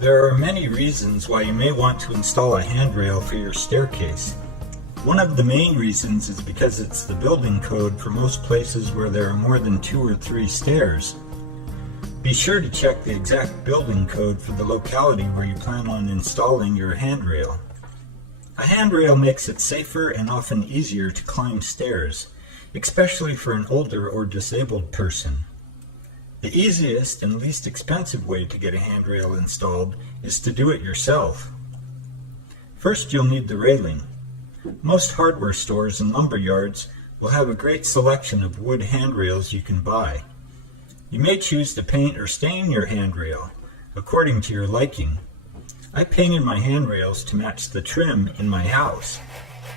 There are many reasons why you may want to install a handrail for your staircase. One of the main reasons is because it's the building code for most places where there are more than 2 or 3 stairs. Be sure to check the exact building code for the locality where you plan on installing your handrail. A handrail makes it safer and often easier to climb stairs, especially for an older or disabled person. The easiest and least expensive way to get a handrail installed is to do it yourself. First, you'll need the railing. Most hardware stores and lumber yards will have a great selection of wood handrails you can buy. You may choose to paint or stain your handrail, according to your liking. I painted my handrails to match the trim in my house.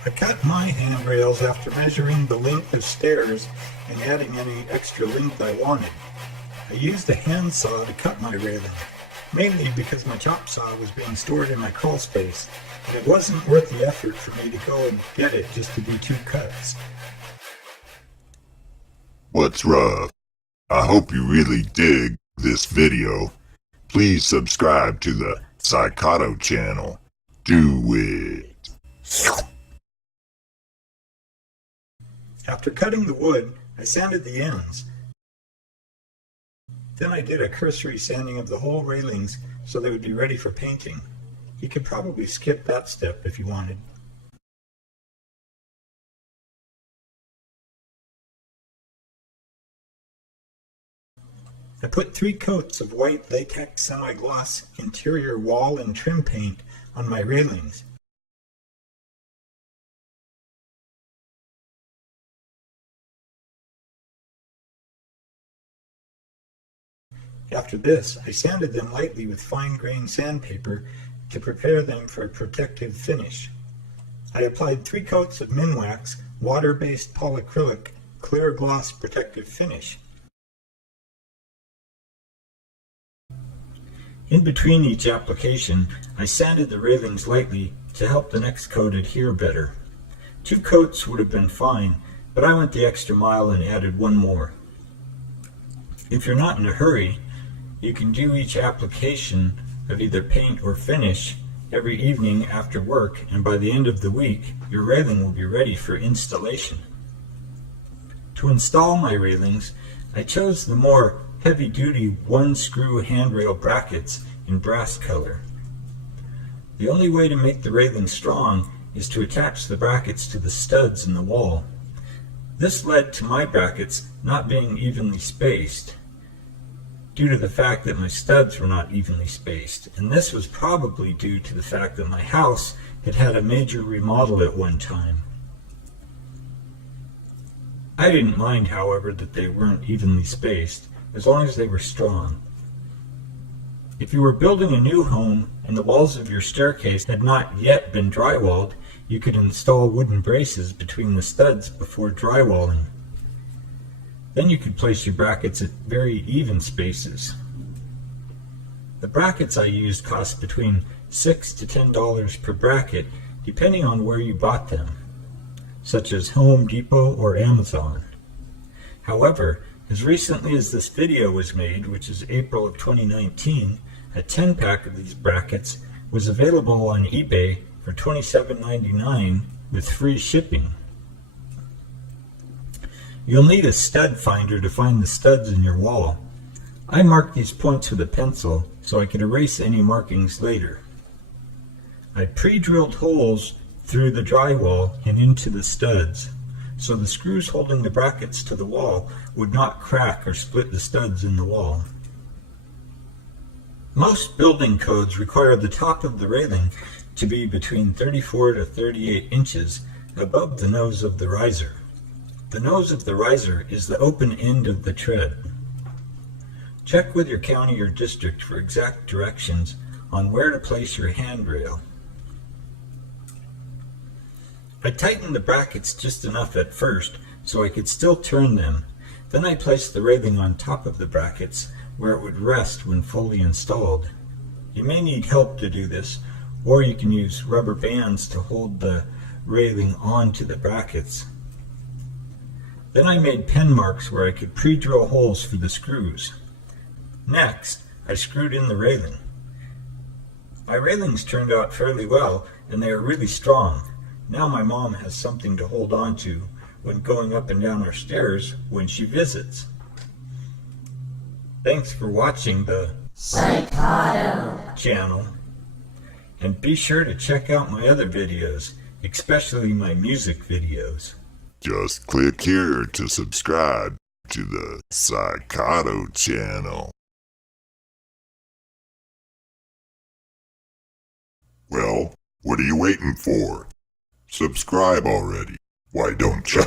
I cut my handrails after measuring the length of stairs and adding any extra length I wanted. I used a handsaw to cut my railing, mainly because my chop saw was being stored in my crawl space, and it wasn't worth the effort for me to go and get it just to do 2 cuts. What's rough? I hope you really dig this video. Please subscribe to the Psychoto channel. Do it. After cutting the wood, I sanded the ends. Then I did a cursory sanding of the whole railings so they would be ready for painting. You could probably skip that step if you wanted. I put 3 coats of white latex semi-gloss interior wall and trim paint on my railings. After this, I sanded them lightly with fine-grained sandpaper to prepare them for a protective finish. I applied 3 coats of Minwax water-based polyacrylic clear gloss protective finish. In between each application, I sanded the railings lightly to help the next coat adhere better. 2 coats would have been fine, but I went the extra mile and added 1 more. If you're not in a hurry, you can do each application of either paint or finish every evening after work, and by the end of the week, your railing will be ready for installation. To install my railings, I chose the more heavy-duty 1-screw handrail brackets in brass color. The only way to make the railing strong is to attach the brackets to the studs in the wall. This led to my brackets not being evenly spaced, due to the fact that my studs were not evenly spaced, and this was probably due to the fact that my house had had a major remodel at one time. I didn't mind, however, that they weren't evenly spaced, as long as they were strong. If you were building a new home and the walls of your staircase had not yet been drywalled, you could install wooden braces between the studs before drywalling. Then you could place your brackets at very even spaces. The brackets I used cost between $6 to $10 per bracket, depending on where you bought them, such as Home Depot or Amazon. However, as recently as this video was made, which is April of 2019, a 10-pack of these brackets was available on eBay for $27.99 with free shipping. You'll need a stud finder to find the studs in your wall. I marked these points with a pencil so I could erase any markings later. I pre-drilled holes through the drywall and into the studs, so the screws holding the brackets to the wall would not crack or split the studs in the wall. Most building codes require the top of the railing to be between 34 to 38 inches above the nose of the riser. The nose of the riser is the open end of the tread. Check with your county or district for exact directions on where to place your handrail. I tightened the brackets just enough at first so I could still turn them. Then I placed the railing on top of the brackets where it would rest when fully installed. You may need help to do this, or you can use rubber bands to hold the railing onto the brackets. Then I made pen marks where I could pre-drill holes for the screws. Next, I screwed in the railing. My railings turned out fairly well, and they are really strong. Now my mom has something to hold on to when going up and down our stairs when she visits. Thanks for watching the Psychoto channel, and be sure to check out my other videos, especially my music videos. Just click here to subscribe to the Psychoto channel. Well, what are you waiting for? Subscribe already. Why don't you?